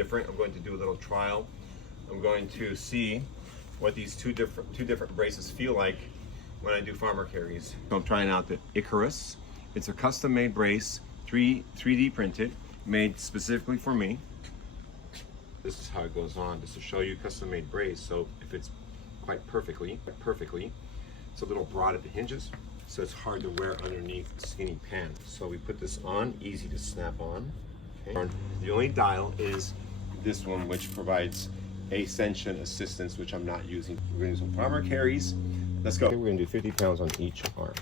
different. I'm going to do a little trial. I'm going to see what these two different braces feel like when I do farmer carries. So I'm trying out the Icarus. It's a custom-made brace, 3D printed, made specifically for me. This is how it goes on, just to show you custom-made brace. So if it's quite perfectly, it's a little broad at the hinges, so it's hard to wear underneath skinny pants. So we put this on, easy to snap on. Okay. The only dial is this one, which provides ascension assistance, which I'm not using. We're going to do some farmer carries. Let's go. We're going to do 50 pounds on each arm.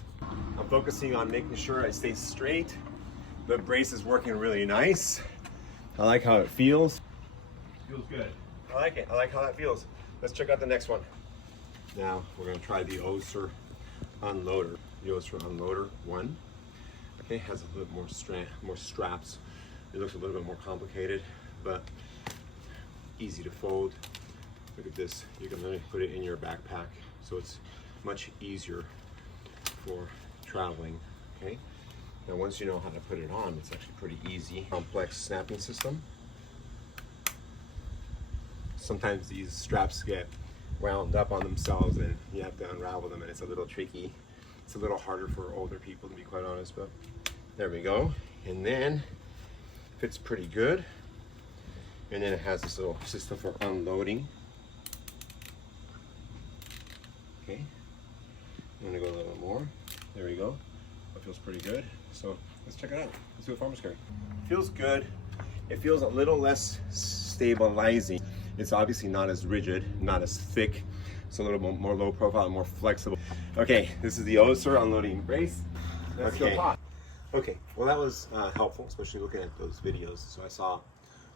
I'm focusing on making sure I stay straight. The brace is working really nice. I like how it feels. Feels good. I like it. I like how that feels. Let's check out the next one. Now we're going to try the Ossur Unloader. The Ossur Unloader1. Okay, has a little more straps. It looks a little bit more complicated, but easy to fold. Look at this. You can literally put it in your backpack, so it's much easier for traveling. Okay. Now once you know how to put it on, it's actually pretty easy. Complex snapping system. Sometimes these straps get wound up on themselves and you have to unravel them, and it's a little tricky. It's a little harder for older people, to be quite honest, but there we go. And then fits pretty good. And then it has this little system for unloading. Okay, I'm gonna go a little more. There we go. That feels pretty good. So let's check it out. Let's do a farmer's carry. Feels good. It feels a little less stabilizing. It's obviously not as rigid, not as thick. It's a little more low profile and more flexible. Okay, this is the Ossur unloading brace. Okay. Okay, well that was helpful, especially looking at those videos. So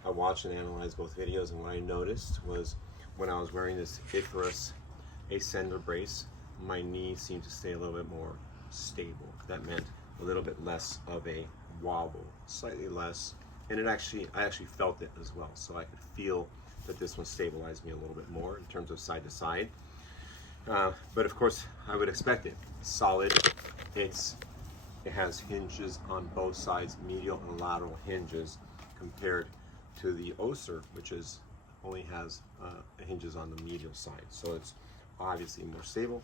I watched and analyzed both videos, and what I noticed was when I was wearing this Icarus ascender brace, my knee seemed to stay a little bit more stable. That meant a little bit less of a wobble, slightly less, and I actually felt it as well. So I could feel that this one stabilized me a little bit more in terms of side to side. But of course, I would expect it. Solid. It has hinges on both sides, medial and lateral hinges, compared to the Ossur, which only has hinges on the medial side. So it's obviously more stable.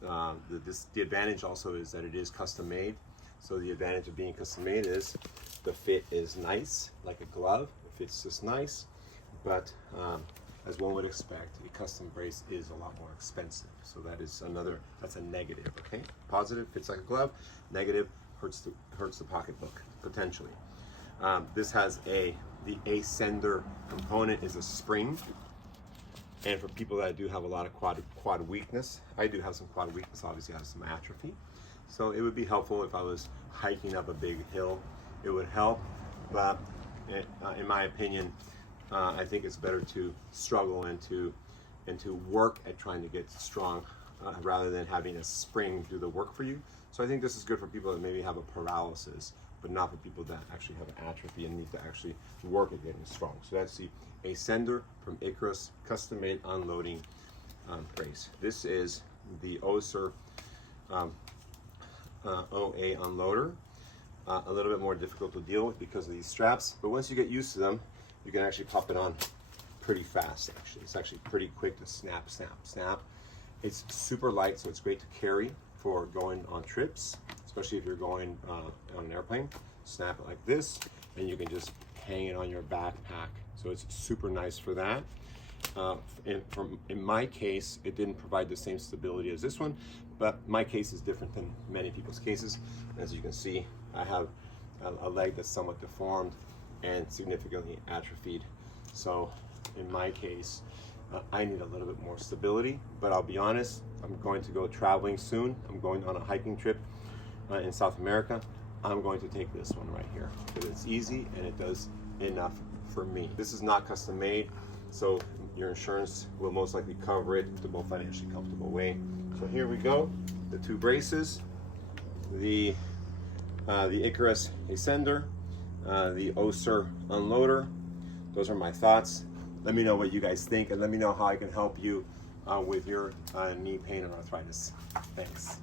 The advantage also is that it is custom made. So the advantage of being custom made is the fit is nice, like a glove. It fits just nice. But as one would expect, a custom brace is a lot more expensive. So that's a negative, okay? Positive, fits like a glove. Negative, hurts the pocketbook, potentially. This has the ascender component is a spring. And for people that do have a lot of quad weakness, I do have some quad weakness, obviously I have some atrophy. So it would be helpful if I was hiking up a big hill. It would help, but in my opinion, I think it's better to struggle and to work at trying to get strong rather than having a spring do the work for you. So I think this is good for people that maybe have a paralysis, but not for people that actually have an atrophy and need to actually work at getting strong. So that's the Ascender from Icarus, custom-made unloading brace. This is the Ossur OA Unloader. A little bit more difficult to deal with because of these straps, but once you get used to them, you can actually pop it on pretty fast. Actually, it's actually pretty quick to snap, snap, snap. It's super light, so it's great to carry for going on trips, especially if you're going on an airplane. Snap it like this, and you can just hang it on your backpack. So it's super nice for that. In my case, it didn't provide the same stability as this one, but my case is different than many people's cases. As you can see, I have a leg that's somewhat deformed and significantly atrophied. So in my case, I need a little bit more stability, but I'll be honest, I'm going to go traveling soon. I'm going on a hiking trip in South America. I'm going to take this one right here because it's easy and it does enough for me. This is not custom made, so your insurance will most likely cover it the most financially comfortable way. So here we go, the two braces, the Icarus Ascender, the Ossur Unloader. Those are my thoughts. Let me know what you guys think, and let me know how I can help you with your knee pain and arthritis. Thanks.